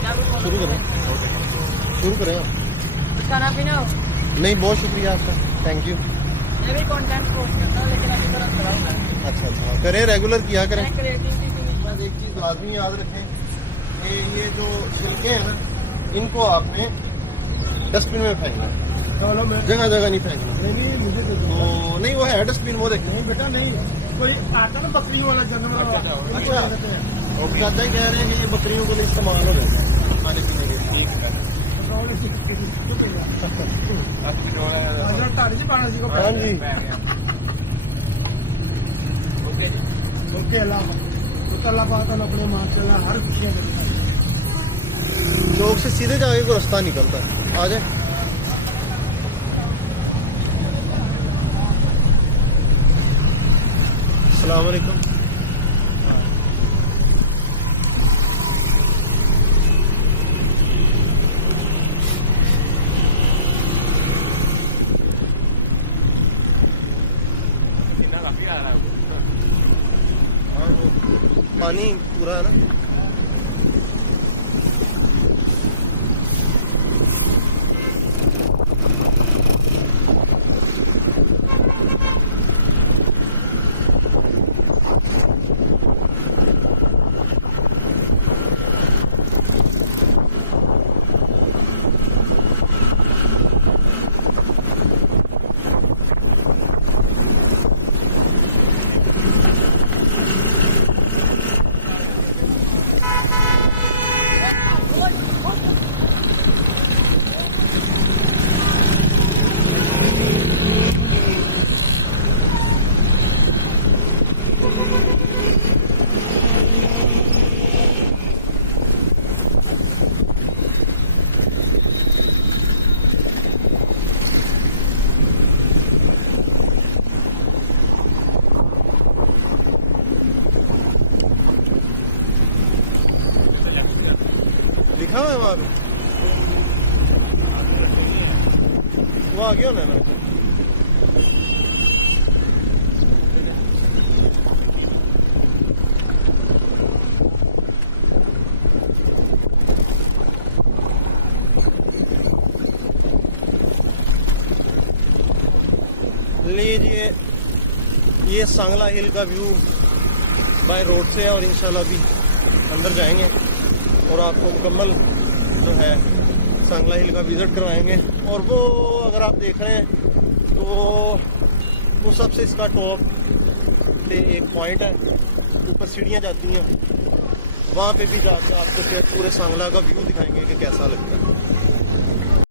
क्या कुछ शुरू करें शुरू करें आप। खाना पीना हो? नहीं बहुत शुक्रिया आपका, थैंक यू। मैं भी कंटेंट पोस्ट करता हूँ लेकिन अभी तरह खड़ा हूँ मैं। अच्छा करें, रेगुलर किया करें। मैं क्रिएटिविटी की बस एक चीज़ लाजमी याद रखें कि ये जो छिलके हैं ना, इनको आपने डस्टबिन में फेंकना है, जगह जगह नहीं फेंकना। तो नहीं वो है डस्टबिन, वो देखें। बेटा नहीं, कोई आता ना बकरी वाला जानवर वाला। अच्छा और चाचा ही कह रहे हैं कि ये बकरियों को इस्तेमाल हो जाता है खाने पीने के लिए। हाँ जी ओके अल्लाह पाक अपने माँ चला हर खुशियाँ करता है। चौक से सीधे जाके को रास्ता निकलता है, आ जाए। अस्सलाम वालेकुम। हाँ वो पानी पूरा है ना। लिखा हुआ है वहाँ पे, वो आ गया ना मेरे को। लीजिए ये सांगला हिल का व्यू बाय रोड से है, और इंशाल्लाह भी अंदर जाएंगे और आपको मुकम्मल जो है सांगला हिल का विज़िट करवाएंगे। और वो अगर आप देख रहे हैं तो वो सबसे इसका टॉप पे एक पॉइंट है, ऊपर सीढ़ियाँ जाती हैं, वहाँ पे भी जाकर आपको फिर पूरे सांगला का व्यू दिखाएंगे कि कैसा लगता है।